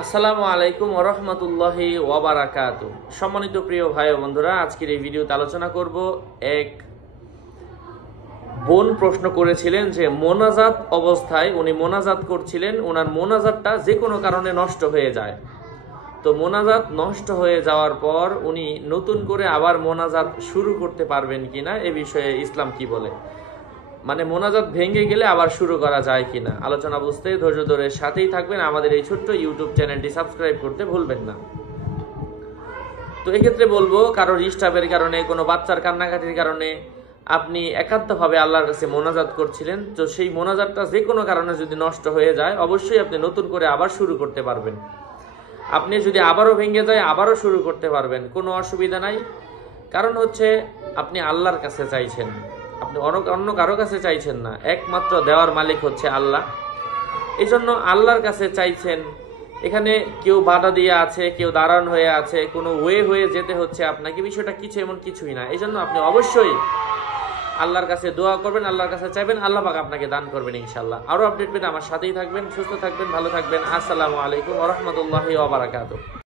আসসালামু আলাইকুম ওয়া রাহমাতুল্লাহি ওয়া বারাকাতুহু। সম্মানিত প্রিয় ভাই ও বন্ধুরা, আজকের এই ভিডিওতে আলোচনা করব। এক বোন প্রশ্ন করেছিলেন যে মোনাজাত অবস্থায় উনি মোনাজাত করছিলেন, ওনার মোনাজাতটা যে কোনো কারণে নষ্ট হয়ে যায়। তো মোনাজাত নষ্ট হয়ে যাওয়ার পর উনি নতুন করে আবার মোনাজাত শুরু করতে পারবেন কিনা, এ বিষয়ে ইসলাম কি বলে, মানে মোনাজাত ভেঙে গেলে আবার শুরু করা যায় কিনা, আলোচনা বুঝতে ধৈর্য ধরে সাথেই থাকবেন। আমাদের এই ছোট্ট ইউটিউব চ্যানেলটি সাবস্ক্রাইব করতে ভুলবেন না। তো এক্ষেত্রে বলবো, কারোর ডিস্টার্বের কারণে, কোনো বাচ্চার কান্নাকাটির কারণে আপনি একান্তভাবে আল্লাহর কাছে মোনাজাত করছিলেন, তো সেই মোনাজাতটা যে কোনো কারণে যদি নষ্ট হয়ে যায়, অবশ্যই আপনি নতুন করে আবার শুরু করতে পারবেন। আপনি যদি আবারও ভেঙে যায় আবারও শুরু করতে পারবেন, কোনো অসুবিধা নাই। কারণ হচ্ছে আপনি আল্লাহর কাছে চাইছেন, আপনি অন্য কারো কাছে চাইছেন না। একমাত্র দেওয়ার মালিক হচ্ছে আল্লাহ। এই জন্য আল্লাহর কাছে চাইছেন। এখানে কেউ বাধা দিয়ে আছে, কেউ দাঁড়ান হয়ে আছে, কোনো ওয়ে হয়ে যেতে হচ্ছে আপনাকে, বিষয়টা কিছু এমন কিছুই না। এই জন্য আপনি অবশ্যই আল্লাহর কাছে দোয়া করবেন, আল্লাহর কাছে চাইবেন, আল্লাহ পাক আপনাকে দান করবেন ইনশাল্লাহ। আরো আপডেট পেতে আমার সাথেই থাকবেন। সুস্থ থাকবেন, ভালো থাকবেন। আসসালামু আলাইকুম ওয়া রাহমাতুল্লাহি ওয়া বারাকাতুহু।